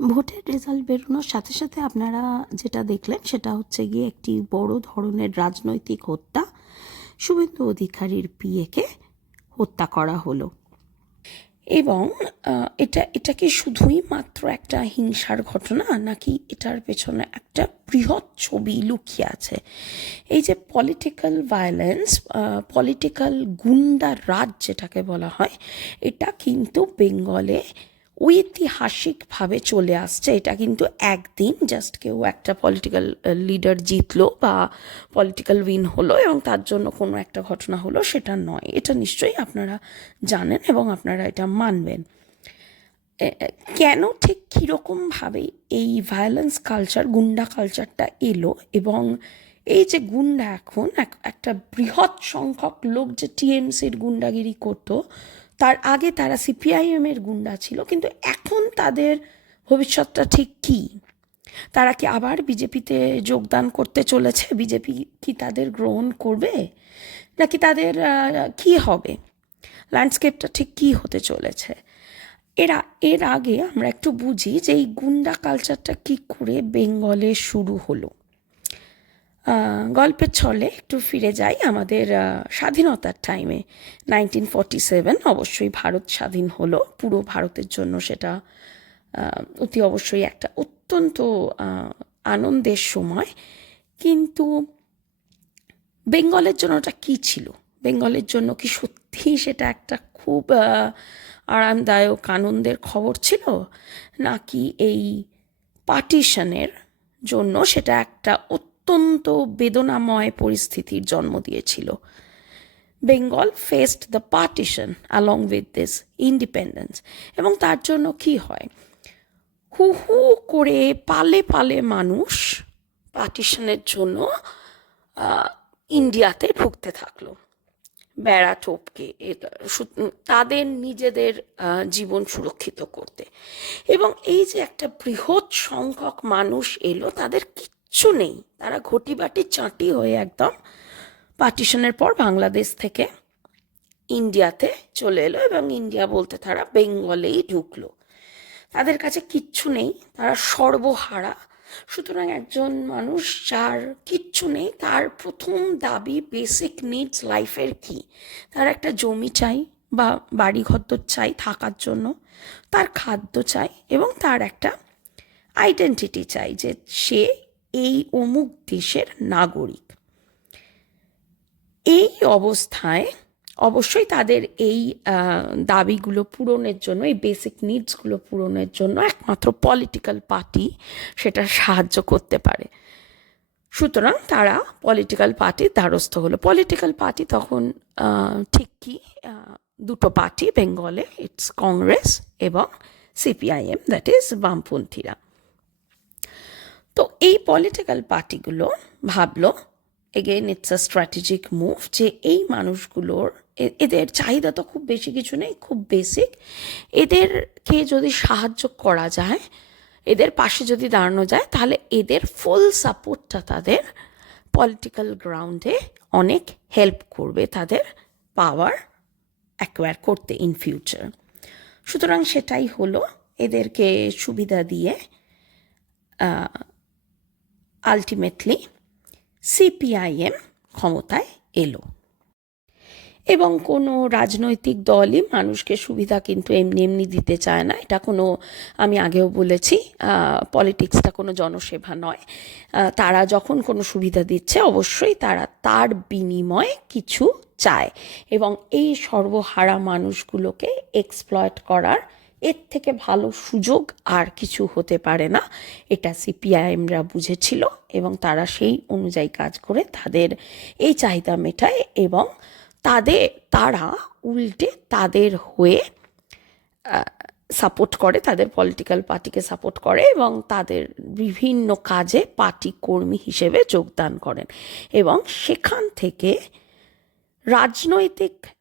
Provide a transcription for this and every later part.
ভোটের রেজাল্ট বেরোনোর সাথে সাথে আপনারা যেটা দেখলেন সেটা হচ্ছে গিয়ে একটি বড় ধরনের রাজনৈতিক হত্যা। শুভেন্দু অধিকারীর পিএকে হত্যা করা হলো। এবং এটা কি শুধুই মাত্র একটা হিংসার ঘটনা, নাকি এটার পেছনে একটা বৃহৎ ছবি লুকিয়ে আছে? এই যে পলিটিক্যাল ভায়োলেন্স, পলিটিক্যাল গুন্ডা রাজ যেটাকে বলা হয়, এটা কিন্তু বেঙ্গলে ঐতিহাসিকভাবে চলে আসছে। এটা কিন্তু একদিন জাস্ট কেউ একটা পলিটিক্যাল লিডার জিতলো বা পলিটিক্যাল উইন হলো এবং তার জন্য কোনো একটা ঘটনা হলো, সেটা নয়। এটা নিশ্চয়ই আপনারা জানেন এবং আপনারা এটা মানবেন। কেন ঠিক কীরকমভাবে এই ভায়োলেন্স কালচার, গুন্ডা কালচারটা এলো, এবং এই যে গুন্ডা এখন একটা বৃহৎ সংখ্যক লোক যে টিএমসির গুন্ডাগিরি করতো, তার আগে তারা সিপিআইএমের গুন্ডা ছিল, কিন্তু এখন তাদের ভবিষ্যৎটা ঠিক কী? তারা কি আবার বিজেপিতে যোগদান করতে চলেছে? বিজেপি কি তাদের গ্রহণ করবে, নাকি তাদের কি হবে? ল্যান্ডস্কেপটা ঠিক কী হতে চলেছে? এর আগে আমরা একটু বুঝি যে এই গুন্ডা কালচারটা কী করে বেঙ্গলে শুরু হলো। গল্পের ছলে একটু ফিরে যাই আমাদের স্বাধীনতার টাইমে, 1947। অবশ্যই ভারত স্বাধীন হলো, পুরো ভারতের জন্য সেটা অতি অবশ্যই একটা অত্যন্ত আনন্দের সময়। কিন্তু বেঙ্গলের জন্য ওটা কী ছিল? বেঙ্গলের জন্য কি সত্যিই সেটা একটা খুব আরামদায়ক আনন্দের খবর ছিল, নাকি এই পার্টিশনের জন্য সেটা একটা অত্যন্ত বেদনাময় পরিস্থিতির জন্ম দিয়েছিল? Bengal faced the partition along with this independence. এবং তার জন্য কি হয়, হু হু করে পালে পালে মানুষ পার্টিশনের জন্য ইন্ডিয়াতে ঢুকতে থাকলো বেড়া টপকে, তাদের নিজেদের জীবন সুরক্ষিত করতে। এবং এই যে একটা বৃহৎ সংখ্যক মানুষ এলো, তাদের কিচ্ছু নেই, তারা ঘটি বাটি চাঁটি হয়ে একদম পার্টিশনের পর বাংলাদেশ থেকে ইন্ডিয়াতে চলে এলো, এবং ইন্ডিয়া বলতে তারা বেঙ্গলেই ঢুকলো। তাদের কাছে কিচ্ছু নেই, তারা সর্বহারা। সুতরাং একজন মানুষ যার কিচ্ছু নেই, তার প্রথম দাবি বেসিক নিডস লাইফের কি? তার একটা জমি চাই বা বাড়ি ঘর চাই থাকার জন্য, তার খাদ্য চাই, এবং তার একটা আইডেন্টিটি চাই যে সে এই অমুক দেশের নাগরিক। এই অবস্থায় অবশ্যই তাদের এই দাবিগুলো পূরণের জন্য, এই বেসিক নিডসগুলো পূরণের জন্য একমাত্র পলিটিক্যাল পার্টি সেটা সাহায্য করতে পারে। সুতরাং তারা পলিটিক্যাল পার্টির দ্বারস্থ হলো। পলিটিক্যাল পার্টি তখন ঠিক কি, দুটো পার্টি বেঙ্গলে, ইটস কংগ্রেস এবং সিপিআইএম, দ্যাট ইজ বামপন্থীরা। তো এই পলিটিক্যাল পার্টিগুলো ভাবলো, again it's a strategic move, যে এই মানুষগুলোর এদের চাহিদা তো খুব বেশি কিছু নেই, খুব বেসিক। এদেরকে যদি সাহায্য করা যায়, এদের পাশে যদি দাঁড়ানো যায়, তাহলে এদের ফুল সাপোর্টটা তাদের পলিটিক্যাল গ্রাউন্ডে অনেক হেল্প করবে তাদের পাওয়ার অ্যাকোয়ার করতে ইন ফিউচার। সুতরাং সেটাই হলো, এদেরকে সুবিধা দিয়ে আলটিমেটলি সিপিআইএম ক্ষমতায় এলো। এবং কোনো রাজনৈতিক দলই মানুষকে সুবিধা কিন্তু এমনি এমনি দিতে চায় না। এটা কোনো, আমি আগেও বলেছি, পলিটিক্সটা কোনো জনসেবা নয়। তারা যখন কোনো সুবিধা দিচ্ছে, অবশ্যই তারা তার বিনিময়ে কিছু চায়, এবং এই সর্বহারা মানুষগুলোকে এক্সপ্লয়েট করার এর থেকে ভালো সুযোগ আর কিছু হতে পারে না। এটা সিপিআইএমরা বুঝেছিল, এবং তারা সেই অনুযায়ী কাজ করে তাদের এই চাহিদা মেটায়, এবং তারা উল্টে তাদের হয়ে সাপোর্ট করে, তাদের পলিটিক্যাল পার্টিকে সাপোর্ট করে, এবং তাদের বিভিন্ন কাজে পার্টি কর্মী হিসেবে যোগদান করেন। এবং সেখান থেকে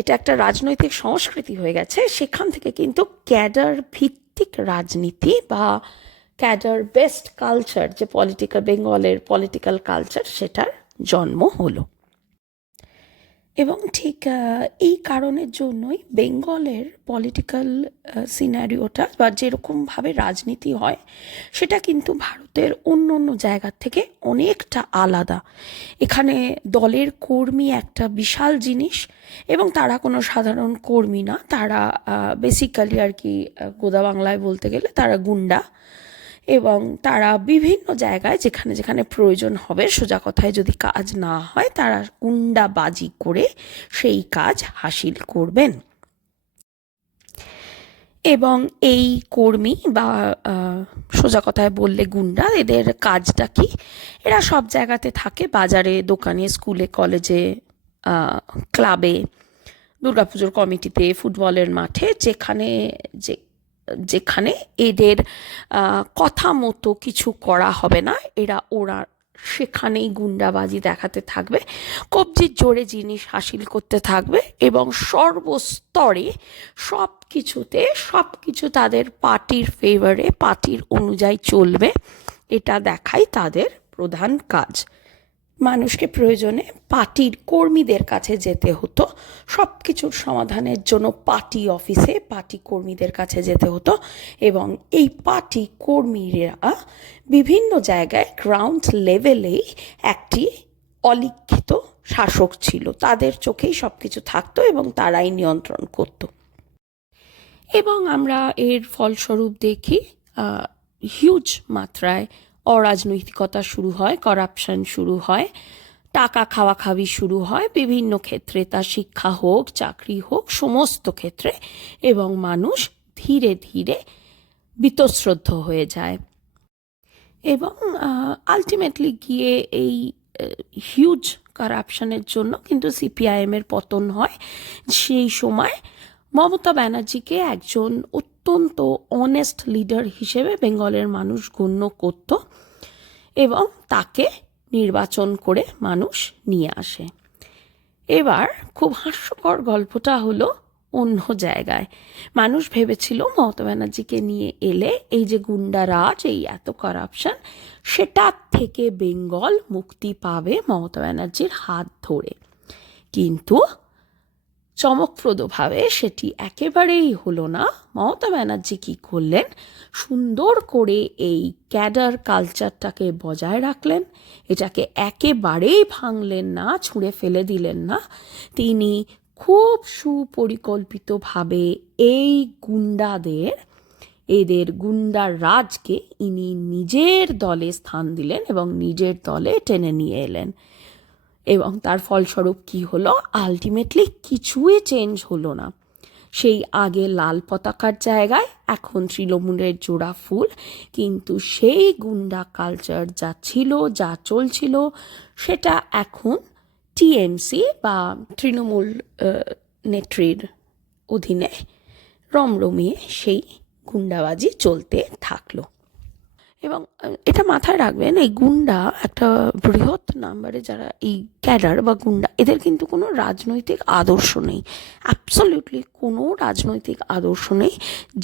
এটা একটা রাজনৈতিক সংস্কৃতি হয়ে গেছে। সেখান থেকে কিন্তু ক্যাডার ভিত্তিক রাজনীতি বা ক্যাডার বেস্ট কালচার, যে বেঙ্গলের পলিটিক্যাল কালচার, সেটার জন্ম হলো। এবং ঠিক এই কারণের জন্যই বেঙ্গলের পলিটিক্যাল সিনারিওটা বা যেরকমভাবে রাজনীতি হয় সেটা কিন্তু ভারতের অন্য অন্য জায়গার থেকে অনেকটা আলাদা। এখানে দলের কর্মী একটা বিশাল জিনিস, এবং তারা কোনো সাধারণ কর্মী না, তারা বেসিক্যালি আর কি গোদা বাংলায় বলতে গেলে তারা গুন্ডা। এবং তারা বিভিন্ন জায়গায় যেখানে যেখানে প্রয়োজন হবে, সোজা কথায় যদি কাজ না হয়, তারা গুন্ডাবাজি করে সেই কাজ হাসিল করবেন। এবং এই কর্মী বা সোজা কথায় বললে গুন্ডা, এদের কাজটা কি? এরা সব জায়গাতে থাকে, বাজারে, দোকানে, স্কুলে, কলেজে, ক্লাবে, দুর্গাপুজোর কমিটিতে, ফুটবলের মাঠে, যেখানে এদের কথা মতো কিছু করা হবে না, ওরা সেখানেই গুন্ডাবাজি দেখাতে থাকবে, কবজির জোরে জিনিস হাসিল করতে থাকবে, এবং সর্বস্তরে সব কিছু তাদের পার্টির ফেভারে, পার্টির অনুযায়ী চলবে, এটা দেখাই তাদের প্রধান কাজ। মানুষকে প্রয়োজনে পার্টির কর্মীদের কাছে যেতে হতো, সব কিছুর সমাধানের জন্য পার্টি অফিসে পার্টি কর্মীদের কাছে যেতে হতো, এবং এই পার্টি কর্মীরা বিভিন্ন জায়গায় গ্রাউন্ড লেভেলেই একটি অলিখিত শাসক ছিল, তাদের চোখেই সব কিছু থাকতো এবং তারাই নিয়ন্ত্রণ করত। এবং আমরা এর ফলস্বরূপ দেখি হিউজ মাত্রায় অরাজনৈতিকতা শুরু হয়, করাপশন শুরু হয়, টাকা খাওয়াখাওয়ি শুরু হয় বিভিন্ন ক্ষেত্রে, তা শিক্ষা হোক, চাকরি হোক, সমস্ত ক্ষেত্রে, এবং মানুষ ধীরে ধীরে বীতশ্রদ্ধ হয়ে যায়। এবং আলটিমেটলি গিয়ে এই হিউজ কারাপশনের জন্য কিন্তু সিপিআইএমের পতন হয়। সেই সময় মমতা ব্যানার্জিকে একজন অত্যন্ত অনেস্ট লিডার হিসেবে বেঙ্গলের মানুষ গণ্য করত, এবং তাকে নির্বাচন করে মানুষ নিয়ে আসে। এবার খুব হাস্যকর গল্পটা হলো অন্য জায়গায়। মানুষ ভেবেছিল মমতা ব্যানার্জিকে নিয়ে এলে এই যে গুন্ডারাজ, এই এত কারাপশন, সেটার থেকে বেঙ্গল মুক্তি পাবে মমতা ব্যানার্জির হাত ধরে। কিন্তু চমকপ্রদভাবে সেটি একেবারেই হলো না। মমতা ব্যানার্জি কী করলেন? সুন্দর করে এই ক্যাডার কালচারটাকে বজায় রাখলেন, এটাকে একেবারেই ভাঙলেন না, ছুঁড়ে ফেলে দিলেন না। তিনি খুব সুপরিকল্পিতভাবে এই এদের গুন্ডার রাজকে ইনি নিজের দলে স্থান দিলেন এবং নিজের দলে টেনে নিয়ে এলেন। এবং তার ফলস্বরূপ কি হলো? আলটিমেটলি কিছুই চেঞ্জ হলো না। সেই আগে লাল পতাকার জায়গায় এখন তৃণমূলের জোড়া ফুল, কিন্তু সেই গুন্ডা কালচার যা ছিল, যা চলছিল, সেটা এখন টিএমসি বা তৃণমূল নেত্রীর অধীনে রমরমিয়ে সেই গুন্ডাবাজি চলতে থাকলো। এবং এটা মাথায় রাখবেন, এই গুন্ডা একটা বৃহৎ নাম্বারে যারা এই ক্যাডার বা গুন্ডা, এদের কিন্তু কোনো রাজনৈতিক আদর্শ নেই, অ্যাবসলিউটলি কোনো রাজনৈতিক আদর্শ নেই।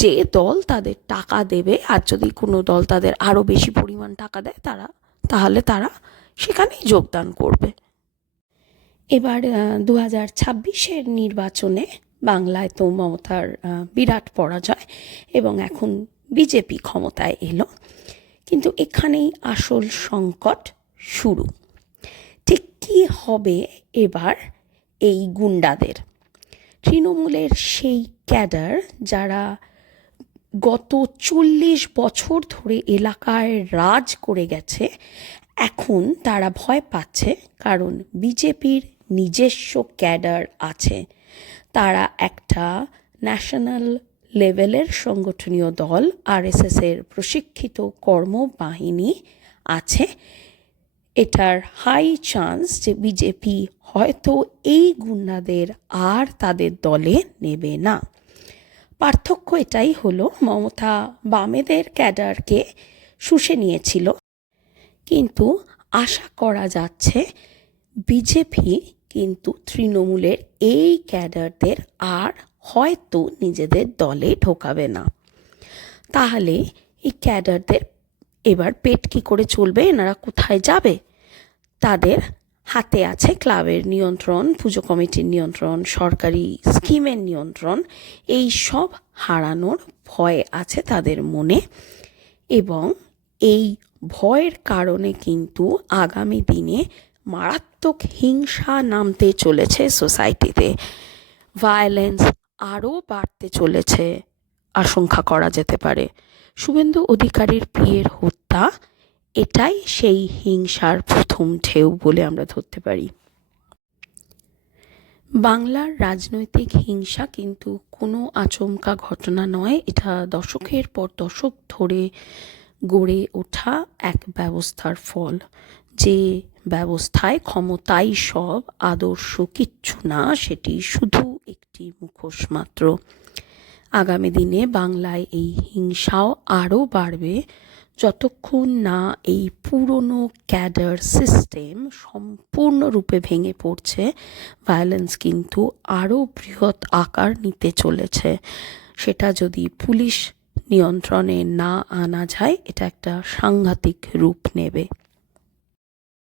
যে দল তাদের টাকা দেবে, আর যদি কোনো দল তাদের আরও বেশি পরিমাণ টাকা দেয়, তাহলে তারা সেখানেই যোগদান করবে। এবার 2026-এর নির্বাচনে বাংলায় তো মমতার বিরাট পরাজয়, এবং এখন বিজেপি ক্ষমতায় এলো। কিন্তু এখানেই আসল সংকট শুরু। ঠিক কী হবে এবার এই গুন্ডাদের? তৃণমূলের সেই ক্যাডার যারা গত 40 বছর ধরে এলাকায় রাজ করে গেছে, এখন তারা ভয় পাচ্ছে, কারণ বিজেপির নিজস্ব ক্যাডার আছে। তারা একটা ন্যাশনাল লেভেলের সংগঠনীয় দল, আরএসএসের প্রশিক্ষিত কর্মবাহিনী আছে। এটার হাই চান্স যে বিজেপি হয়তো এই গুন্ডাদের আর তাদের দলে নেবে না। পার্থক্য এটাই হলো, মমতা বামেদের ক্যাডারকে শুষে নিয়েছিল, কিন্তু আশা করা যাচ্ছে বিজেপি কিন্তু তৃণমূলের এই ক্যাডারদের আর হয়তো নিজেদের দলে ঢোকাবে না। তাহলে এই ক্যাডারদের এবার পেট কী করে চলবে? এনারা কোথায় যাবে? তাদের হাতে আছে ক্লাবের নিয়ন্ত্রণ, পুজো কমিটির নিয়ন্ত্রণ, সরকারি স্কিমের নিয়ন্ত্রণ, এই সব হারানোর ভয় আছে তাদের মনে। এবং এই ভয়ের কারণে কিন্তু আগামী দিনে মারাত্মক হিংসা নামতে চলেছে সোসাইটিতে, ভায়োলেন্স আরও বাড়তে চলেছে আশঙ্কা করা যেতে পারে। শুভেন্দু অধিকারীর পিয়ের হত্যা এটাই সেই হিংসার প্রথম ঢেউ বলে আমরা ধরতে পারি। বাংলার রাজনৈতিক হিংসা কিন্তু কোনো আচমকা ঘটনা নয়, এটা দশকের পর দশক ধরে গড়ে ওঠা এক ব্যবস্থার ফল। যে ব্যবস্থায় ক্ষমতাই সব, আদর্শ কিচ্ছু না, সেটি শুধু একটি মুখোশ মাত্র। আগামী দিনে বাংলায় এই হিংসাও আরও বাড়বে যতক্ষণ না এই পুরনো ক্যাডার সিস্টেম সম্পূর্ণরূপে ভেঙে পড়ছে। ভায়োলেন্স কিন্তু আরও বৃহৎ আকার নিতে চলেছে। সেটা যদি পুলিশ নিয়ন্ত্রণে না আনা যায়, এটা একটা সাংঘাতিক রূপ নেবে।